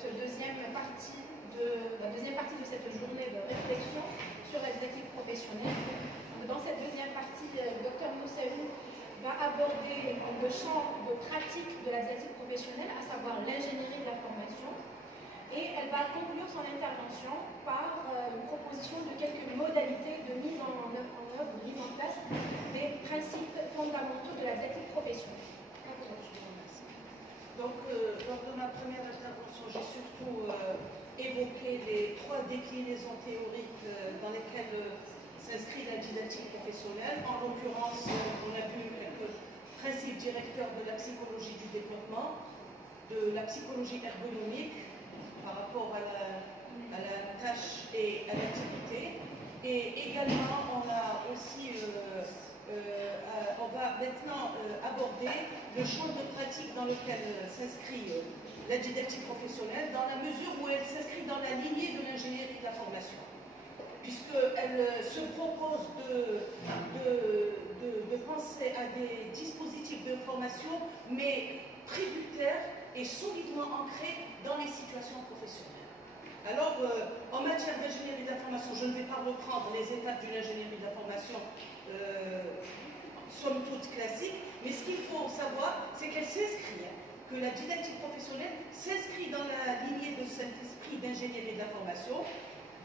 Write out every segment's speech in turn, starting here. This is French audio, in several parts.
cette deuxième partie de cette journée de réflexion sur la didactique professionnelle. Dans cette deuxième partie, le Dr Moussaoui va aborder le champ de pratique de la didactique professionnelle, à savoir l'ingénierie de la formation. Et elle va conclure son intervention par une proposition de quelques modalités de mise en œuvre, de mise en place des principes fondamentaux de la didactique professionnelle. Donc, lors de ma première intervention, j'ai surtout évoqué les 3 déclinaisons théoriques dans lesquelles s'inscrit la didactique professionnelle. En l'occurrence, on a vu quelques principes directeurs de la psychologie du développement, de la psychologie ergonomique, par rapport à la tâche et à l'activité. Et également, on a aussi, on va maintenant aborder le champ de pratique dans lequel s'inscrit la didactique professionnelle, dans la mesure où elle s'inscrit dans la lignée de l'ingénierie de la formation, puisqu'elle se propose de penser à des dispositifs de formation, mais tributaires et solidement ancrés dans les situations professionnelles. Alors, en matière d'ingénierie de la formation, je ne vais pas reprendre les étapes d'une ingénierie de la formation, somme toute classique, mais ce qu'il faut savoir, c'est qu'elle s'inscrit, que la didactique professionnelle s'inscrit dans la lignée de cet esprit d'ingénierie de la formation,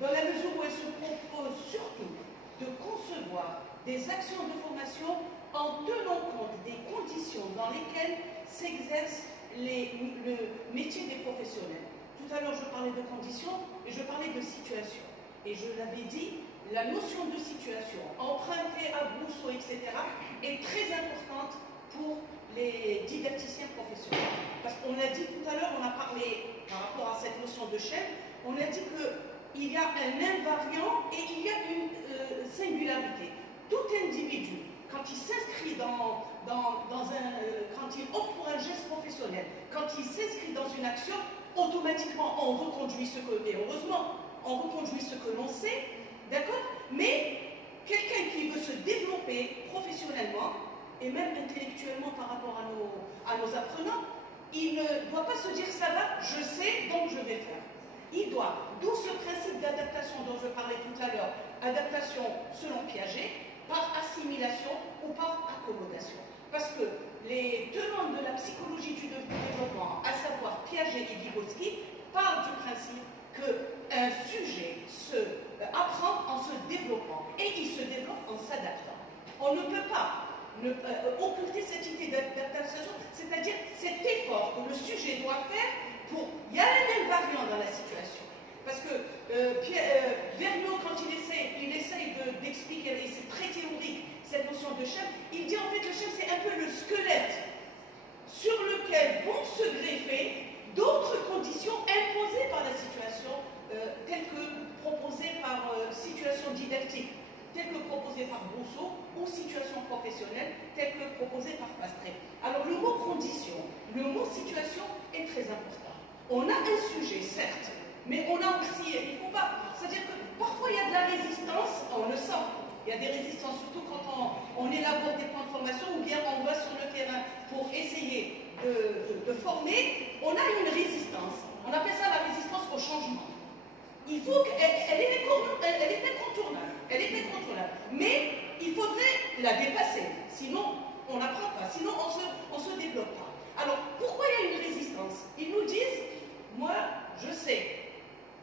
dans la mesure où elle se propose surtout de concevoir des actions de formation en tenant compte des conditions dans lesquelles s'exerce le métier des professionnels. Tout à l'heure, je parlais de conditions et je parlais de situation. Et je l'avais dit, la notion de situation, empruntée à Rousseau, etc., est très importante pour les didacticiens professionnels. Parce qu'on a dit tout à l'heure, on a parlé par rapport à cette notion de chaîne, on a dit qu'il y a un invariant et il y a une singularité. Tout individu, quand il s'inscrit quand il opte pour un geste professionnel, quand il s'inscrit dans une action, automatiquement on reconduit ce que, et heureusement, on reconduit ce que l'on sait, d'accord? Mais quelqu'un qui veut se développer professionnellement, et même intellectuellement par rapport à nos apprenants, il ne doit pas se dire ça va, je sais, donc je vais faire. Il doit, d'où ce principe d'adaptation dont je parlais tout à l'heure, adaptation selon Piaget, par assimilation ou par accommodation. Parce que les tenants de la psychologie du développement, à savoir Piaget et Vygotsky, parlent du principe qu'un sujet apprend en se développant et il se développe en s'adaptant. On ne peut pas occulter cette idée d'adaptation, c'est-à-dire cet effort que le sujet doit faire pour... Il y a un invariant dans la situation. Parce que Vergniaud, quand il essaye d'expliquer, et c'est très théorique, cette notion de chaîne, il dit en fait le chaîne c'est un peu le squelette sur lequel vont se greffer d'autres conditions imposées par la situation, telles que proposées par situation didactique, telles que proposées par Rousseau, ou situation professionnelle, telle que proposée par Pastré. Alors le mot condition, le mot situation est très important. On a un sujet, certes, mais on a aussi, il ne faut pas, c'est-à-dire que parfois il y a de la résistance, on le sent, il y a des résistances, surtout quand on élabore des plans de formation ou bien on va sur le terrain pour essayer de former, on a une résistance. On appelle ça la résistance au changement. Il faut qu'elle est incontournable, mais il faudrait la dépasser, sinon on n'apprend pas, sinon on se développe pas. Alors pourquoi il y a une résistance? Ils nous disent, moi je sais,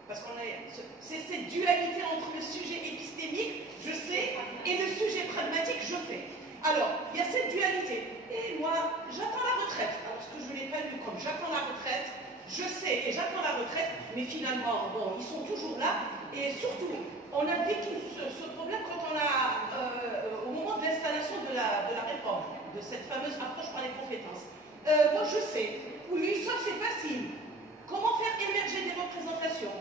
parce qu'on c'est cette dualité entre le sujet épistémique, je sais, et le sujet pragmatique, je fais. Alors, il y a cette dualité. Et moi, j'attends la retraite. Alors, ce que je ne l'ai pas lu comme j'attends la retraite, je sais et j'attends la retraite, mais finalement, bon, ils sont toujours là. Et surtout, on a vécu ce problème quand on a, au moment de l'installation de la réforme, de cette fameuse approche par les compétences. Moi, je sais. Oui, ça, c'est facile. Comment faire émerger des représentations?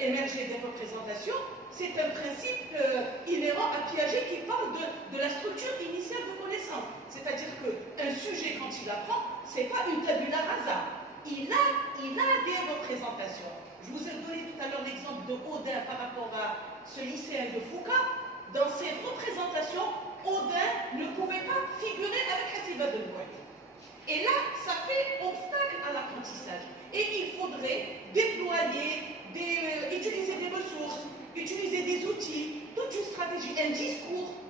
Émerger des représentations, c'est un principe inhérent à Piaget qui parle de la structure initiale de connaissance. C'est-à-dire qu'un sujet, quand il apprend, ce n'est pas une tabula rasa. Il a des représentations. Je vous ai donné tout à l'heure l'exemple de Audin par rapport à ce lycéen de Foucault. Dans ses représentations, Audin ne pouvait pas figurer avec Hasiba de Bois. Et là, ça fait obstacle à l'apprentissage. Et il faudrait stratégie,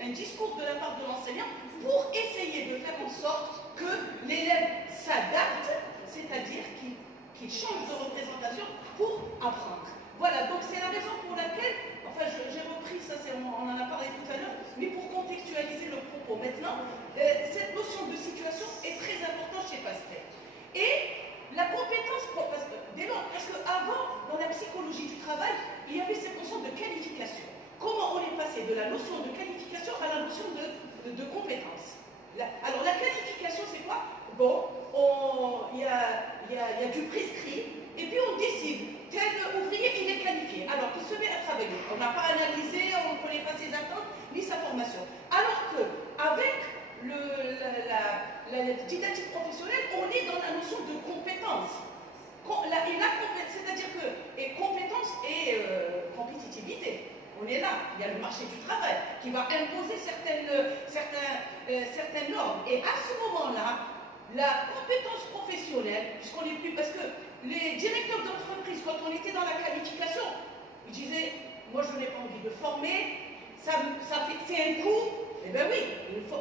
un discours de la part de l'enseignant pour essayer de faire en sorte que l'élève s'adapte, c'est-à-dire qu'il change de représentation pour apprendre. Voilà, donc c'est la raison pour laquelle, enfin j'ai repris ça, on en a parlé tout à l'heure, mais pour contextualiser le propos maintenant, cette notion de situation est très importante chez Pasteur. Et la compétence, parce qu'avant, dans la psychologie du travail, il y avait cette notion de qualification. Comment on est passé de la notion de qualification à la notion de compétence? Alors la qualification, c'est quoi? Bon, il y a du prescrit, et puis on décide, tel ouvrier, il est qualifié. Alors il se met à travailler. On n'a pas analysé, on ne connaît pas ses attentes, ni sa formation. Alors qu'avec la didactique professionnelle, on est dans la notion de compétence. C'est-à-dire que compétence et compétitivité. On est là, il y a le marché du travail qui va imposer certaines normes. Et à ce moment-là, la compétence professionnelle, puisqu'on n'est plus... Parce que les directeurs d'entreprise, quand on était dans la qualification, ils disaient, moi je n'ai pas envie de former, c'est un coût. Eh bien oui,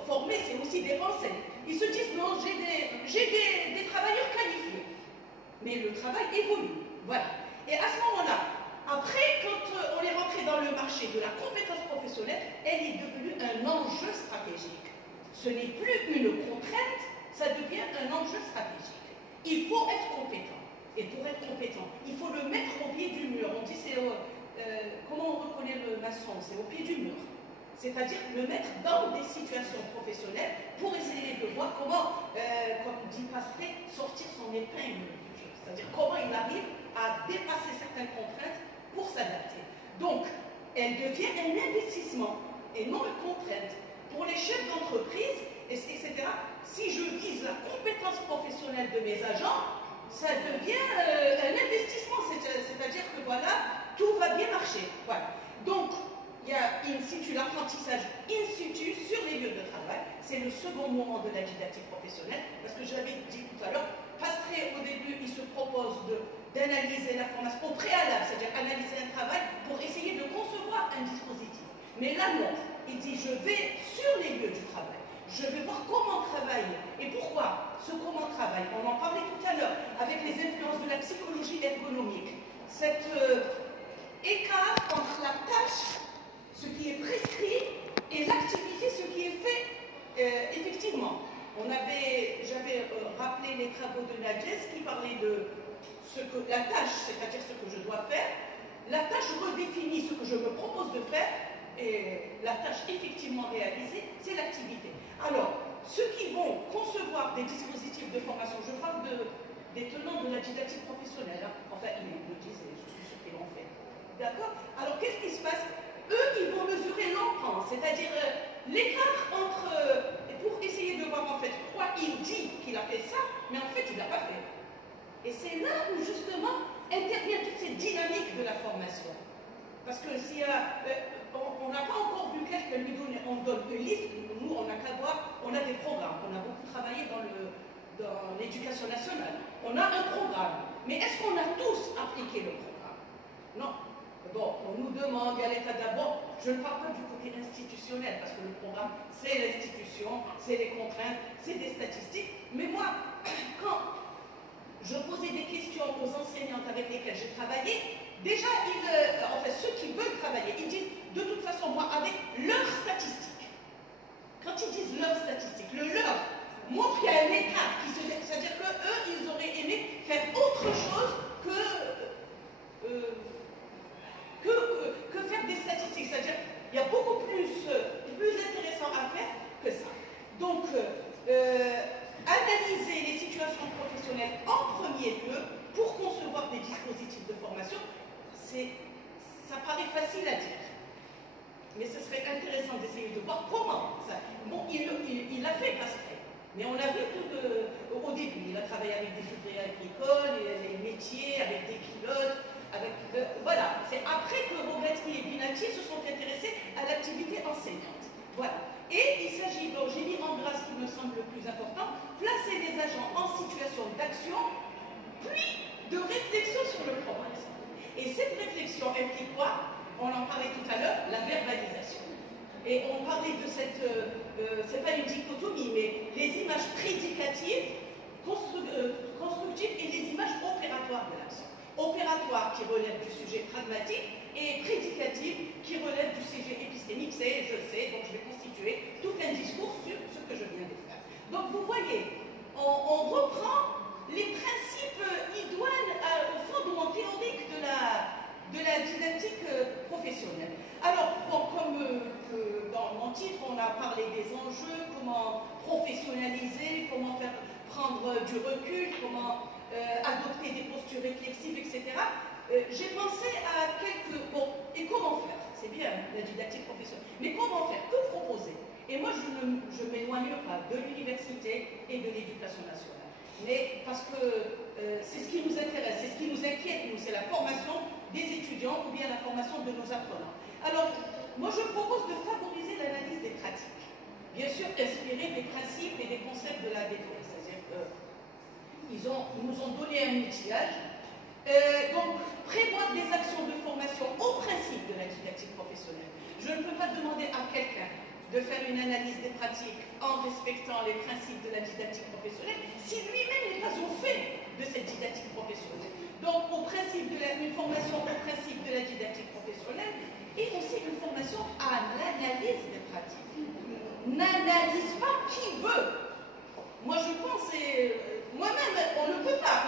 former c'est aussi dépenser. Ils se disent, non, j'ai des travailleurs qualifiés. Mais le travail évolue. Voilà. Et à ce moment-là, après, quand on est rentré dans le marché de la compétence professionnelle, elle est devenue un enjeu stratégique. Ce n'est plus une contrainte, ça devient un enjeu stratégique. Il faut être compétent. Et pour être compétent, il faut le mettre au pied du mur. On dit, comment on reconnaît le maçon? C'est au pied du mur. C'est-à-dire le mettre dans des situations professionnelles pour essayer de voir comment, comme dit Pasteur, sortir son épingle du jeu. C'est-à-dire comment il arrive à dépasser certaines contraintes pour s'adapter. Donc, elle devient un investissement et non une contrainte. Pour les chefs d'entreprise, etc., si je vise la compétence professionnelle de mes agents, ça devient un investissement. C'est-à-dire que voilà, tout va bien marcher. Voilà. Donc, il y a in situ, l'apprentissage in situ sur les lieux de travail. C'est le second moment de la didactique professionnelle, parce que j'avais dit tout à l'heure, Pasteur, au début, il se propose d'analyser la formation au préalable, c'est-à-dire analyser un travail pour essayer de concevoir un dispositif. Mais là, non. Il dit, je vais sur les lieux du travail. Je vais voir comment travailler. Et pourquoi ce comment travailler? On en parlait tout à l'heure, avec les influences de la psychologie ergonomique. Cet écart entre la tâche, ce qui est prescrit, et l'activité, ce qui est fait effectivement. J'avais rappelé les travaux de Nadjes qui parlaient de la tâche, c'est-à-dire ce que je dois faire. La tâche redéfinit ce que je me propose de faire, et la tâche effectivement réalisée, c'est l'activité. Alors, ceux qui vont concevoir des dispositifs de formation, je parle des tenants de la didactique professionnelle, hein. Enfin, ils me le disent, je suis sûre qu'ils l'ont fait. D'accord? Alors, qu'est-ce qui se passe? Eux, ils vont mesurer l'empreinte, c'est-à-dire l'écart entre... pour essayer de voir, en fait, quoi il dit qu'il a fait ça, mais en fait, il ne l'a pas fait. Et c'est là où, justement, intervient toute cette dynamique de la formation. Parce que si on n'a pas encore vu quelqu'un lui donner, on donne une liste, nous, on n'a qu'à voir, on a des programmes, on a beaucoup travaillé dans l'éducation nationale. On a un programme, mais est-ce qu'on a tous appliqué le programme? Non. Bon, on nous demande, il y a l'état d'abord, je ne parle pas du côté institutionnel, parce que le programme, c'est l'institution, c'est les contraintes, c'est des statistiques. Mais moi, quand je posais des questions aux enseignantes avec lesquelles j'ai travaillé, déjà, enfin, ceux qui veulent travailler, ils disent, de toute façon, moi, avec leurs statistiques, quand ils disent leurs statistiques, le leur montre qu'il y a un écart, c'est-à-dire qu'eux, ils auraient aimé faire autre chose que faire des statistiques. C'est-à-dire il y a beaucoup plus intéressant à faire que ça. Donc, analyser les situations professionnelles en premier lieu pour concevoir des dispositifs de formation, ça paraît facile à dire. Mais ce serait intéressant d'essayer de voir comment ça. Bon, il l'a fait, Pasteur. Mais on a vu au début, il a travaillé avec des ouvriers agricoles, les métiers, avec des pilotes. Voilà, c'est après que Rogatski et Binatier se sont intéressés à l'activité enseignante. Voilà. Et il s'agit, donc j'ai mis en gras ce qui me semble le plus important, placer les agents en situation d'action, puis de réflexion sur le progrès. Et cette réflexion implique quoi? On en parlait tout à l'heure, la verbalisation. Et on parlait de cette, c'est pas une dichotomie, mais les images prédicatives, constructives et les images opératoires de l'action. Opératoire qui relève du sujet pragmatique et prédicative qui relève du sujet épistémique, c'est je sais, donc je vais constituer tout un discours sur ce que je viens de faire. Donc vous voyez, on reprend les principes idoines au fondement théorique de la didactique professionnelle. Alors, bon, comme dans mon titre, on a parlé des enjeux, comment professionnaliser, comment faire prendre du recul, comment adopter des postures réflexives, etc. J'ai pensé à quelques... Bon, et comment faire? C'est bien la didactique professionnelle. Mais comment faire? Que proposer? Et moi, je ne m'éloigne pas de l'université et de l'éducation nationale. Mais parce que c'est ce qui nous intéresse, c'est ce qui nous inquiète, nous, c'est la formation des étudiants ou bien la formation de nos apprenants. Alors, moi, je propose de favoriser l'analyse des pratiques. Bien sûr, inspiré des principes et des concepts de la DDS. C'est-à-dire qu'ils nous ont donné un outillage. Donc, prévoir des actions de formation au principe de la didactique professionnelle. Je ne peux pas demander à quelqu'un de faire une analyse des pratiques en respectant les principes de la didactique professionnelle si lui-même n'est pas au fait de cette didactique professionnelle. Donc, une formation au principe de la didactique professionnelle et aussi une formation à l'analyse des pratiques. N'analyse pas qui veut. Moi, je pense, moi-même, on ne peut pas.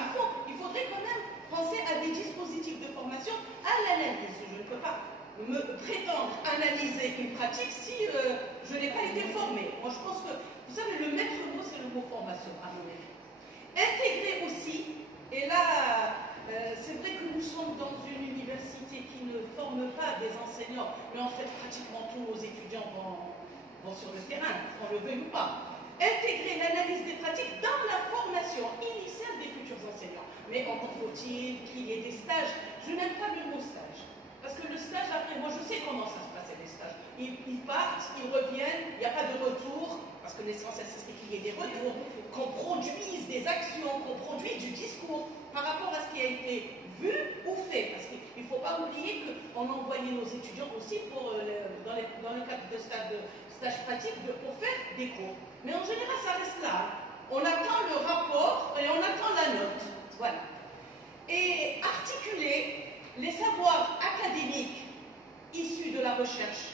Il faudrait quand même penser à des dispositifs de formation à l'analyse. Je ne peux pas me prétendre analyser une pratique si je n'ai pas été formé. Moi, je pense que, vous savez, le maître mot, c'est le mot formation, à mon avis. Intégrer aussi, et là, c'est vrai que nous sommes dans une université qui ne forme pas des enseignants, mais en fait, pratiquement tous nos étudiants vont sur le terrain, qu'on le veuille ou pas. Intégrer l'analyse des pratiques dans la formation initiale des futurs enseignants. Mais encore faut-il qu'il y ait des stages. Je n'aime pas le mot stage. Parce que le stage, après, moi je sais comment ça se passait les stages. Ils partent, ils reviennent, il n'y a pas de retour, parce que l'essentiel c'est qu'il y ait des retours, qu'on produise des actions, qu'on produise du discours par rapport à ce qui a été vu ou fait. Parce qu'il ne faut pas oublier qu'on envoyait nos étudiants aussi dans le cadre de stage pratique pour faire des cours. Mais en général, ça reste là. On attend le rapport et on attend la note. Voilà. Et articuler les savoirs académiques issus de la recherche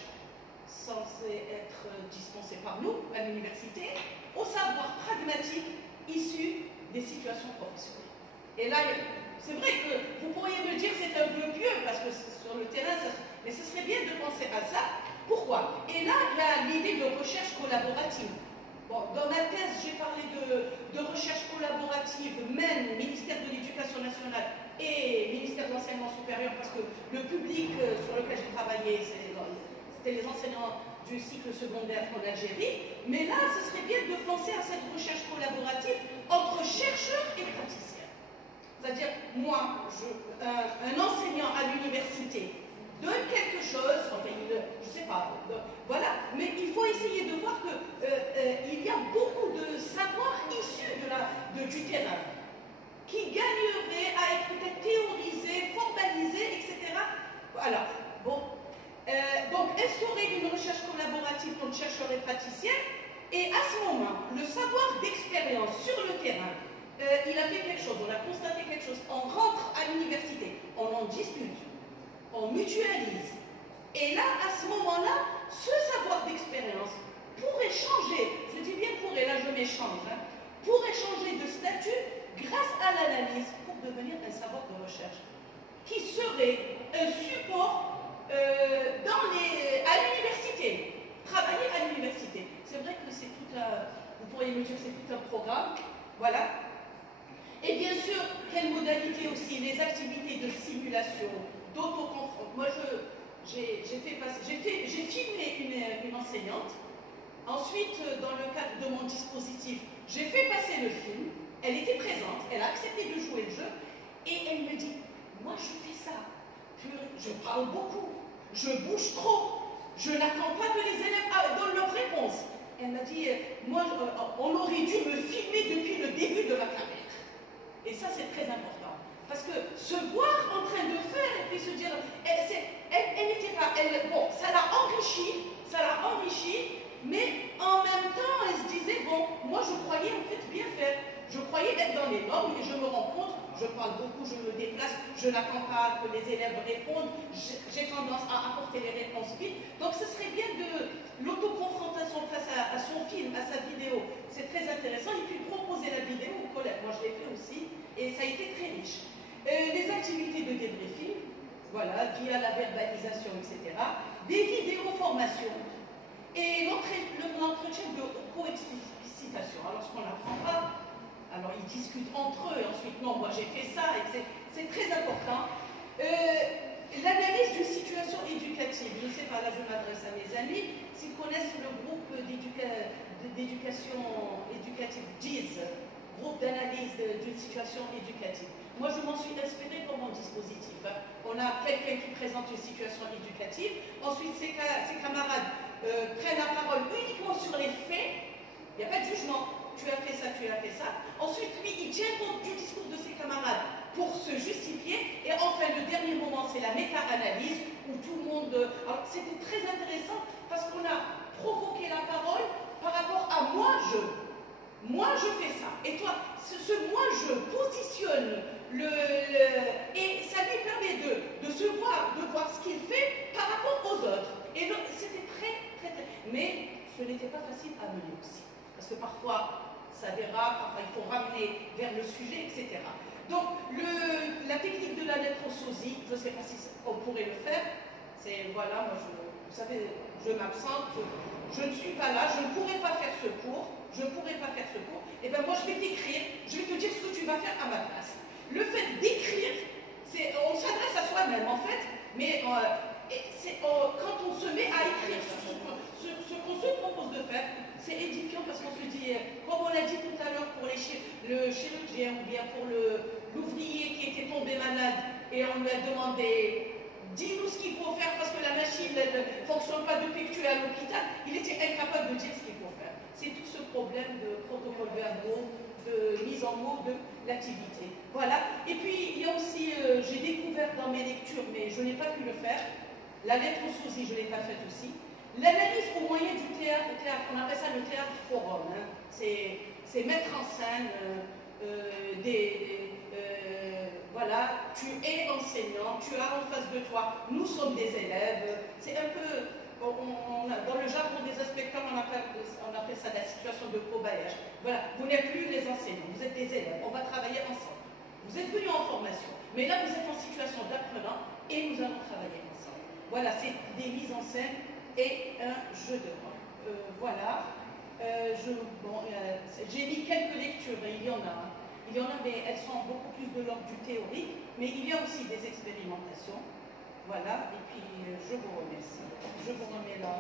censés être dispensés par nous à l'université aux savoirs pragmatiques issus des situations professionnelles. Et là, c'est vrai que vous pourriez me dire que c'est un peu pieux parce que sur le terrain, mais ce serait bien de penser à ça. Pourquoi? Et là, il y a l'idée de recherche collaborative. Bon, dans ma thèse, j'ai parlé de recherche collaborative, même ministère de l'Éducation nationale et ministère de l'Enseignement supérieur, parce que le public sur lequel j'ai travaillé, c'était les enseignants du cycle secondaire en Algérie. Mais là, ce serait bien de penser à cette recherche collaborative entre chercheurs et praticiens. C'est-à-dire, moi, un enseignant à l'université donne quelque chose, enfin, je ne sais pas, voilà, mais il faut essayer de voir qu'il y a beaucoup de savoir issus du terrain qui gagnerait à être peut-être théorisé, formalisé, etc. Voilà, bon. Donc, instaurer une recherche collaborative entre chercheurs et praticiens, et à ce moment, le savoir d'expérience sur le terrain, il a fait quelque chose, on a constaté quelque chose, on rentre à l'université, on en discute, on mutualise. Et là, à ce moment-là, ce savoir d'expérience pourrait changer, je dis bien pourrait, là je m'échange, pourrait changer de statut grâce à l'analyse pour devenir un savoir de recherche qui serait un support à l'université, travailler à l'université. C'est vrai que c'est tout un, vous pourriez me dire c'est tout un programme, voilà. Et bien sûr, quelles modalités aussi, les activités de simulation, d'autoconfront. Moi, j'ai filmé une enseignante. Ensuite, dans le cadre de mon dispositif, j'ai fait passer le film. Elle était présente, elle a accepté de jouer le jeu. Et elle me dit, moi je fais ça. Je parle beaucoup, je bouge trop, je n'attends pas que les élèves donnent leurs réponses. Elle m'a dit, moi, on aurait dû me filmer depuis le début de ma carrière. Et ça, c'est très important. Parce que se voir en train de faire et puis se dire, elle n'était pas, bon, ça l'a enrichi, ça l'a enrichie, mais en même temps, elle se disait, bon, moi je croyais en fait bien faire. Je croyais être dans les normes et je me rends compte, je parle beaucoup, je me déplace, je n'attends pas que les élèves répondent, j'ai tendance à apporter les réponses vite. Donc ce serait bien de l'autoconfrontation face à son film, à sa vidéo. C'est très intéressant. Et puis proposer la vidéo aux collègues. Moi je l'ai fait aussi et ça a été très riche. Les activités de débriefing, voilà, via la verbalisation, etc. Des vidéos formations et l'entretien de co-explicitation. Alors ce qu'on n'apprend pas, alors ils discutent entre eux et ensuite non, moi j'ai fait ça, et c'est très important. L'analyse d'une situation éducative. Je ne sais pas, là je m'adresse à mes amis, s'ils connaissent le groupe d'éducation éducative, GIS, groupe d'analyse d'une situation éducative. Moi je m'en suis inspirée pour mon dispositif. On a quelqu'un qui présente une situation éducative, ensuite ses camarades prennent la parole uniquement sur les faits, il n'y a pas de jugement. Tu as fait ça, tu as fait ça. Ensuite, lui, il tient compte du discours de ses camarades pour se justifier. Et enfin, le dernier moment, c'est la méta-analyse où tout le monde... Alors, c'était très intéressant parce qu'on a provoqué la parole par rapport à moi, je. Moi, je fais ça. Et toi, ce moi, je positionne et ça lui permet de se voir, de voir ce qu'il fait par rapport aux autres. Et c'était très... Mais ce n'était pas facile à mener aussi. Parce que parfois, ça dérape, parfois il faut ramener vers le sujet, etc. Donc, la technique de la lettre au sosie, je ne sais pas si on pourrait le faire, c'est, voilà, moi, vous savez, je m'absente, je ne suis pas là, je ne pourrais pas faire ce cours, et bien moi, je vais t'écrire, je vais te dire ce que tu vas faire à ma place. Le fait d'écrire, on s'adresse à soi-même, en fait, mais quand on se met à écrire sur ce qu'on se propose de faire, c'est édifiant parce qu'on se dit, comme on l'a dit tout à l'heure pour le chirurgien ou bien pour l'ouvrier qui était tombé malade et on lui a demandé, dis-nous ce qu'il faut faire parce que la machine ne fonctionne pas depuis que tu es à l'hôpital, il était incapable de dire ce qu'il faut faire. C'est tout ce problème de protocole verbaux, de mise en mots de l'activité. Voilà. Et puis, il y a aussi, j'ai découvert dans mes lectures, mais je n'ai pas pu le faire, la lettre au sosie, je ne l'ai pas faite aussi. L'analyse au moyen du théâtre, on appelle ça le théâtre forum. Hein. C'est mettre en scène voilà, tu es enseignant, tu as en face de toi, nous sommes des élèves. C'est un peu, dans le jargon des inspecteurs, on appelle ça la situation de cobayage. Voilà, vous n'êtes plus les enseignants, vous êtes des élèves, on va travailler ensemble. Vous êtes venus en formation, mais là vous êtes en situation d'apprenant et nous allons travailler ensemble. Voilà, c'est des mises en scène et un jeu de rôle. Voilà. J'ai mis quelques lectures, il y en a. Il y en a, mais elles sont beaucoup plus de l'ordre du théorique. Mais il y a aussi des expérimentations. Voilà. Et puis, je vous remercie. Je vous remets là.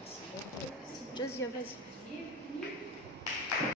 Merci beaucoup. Jazia, vas-y.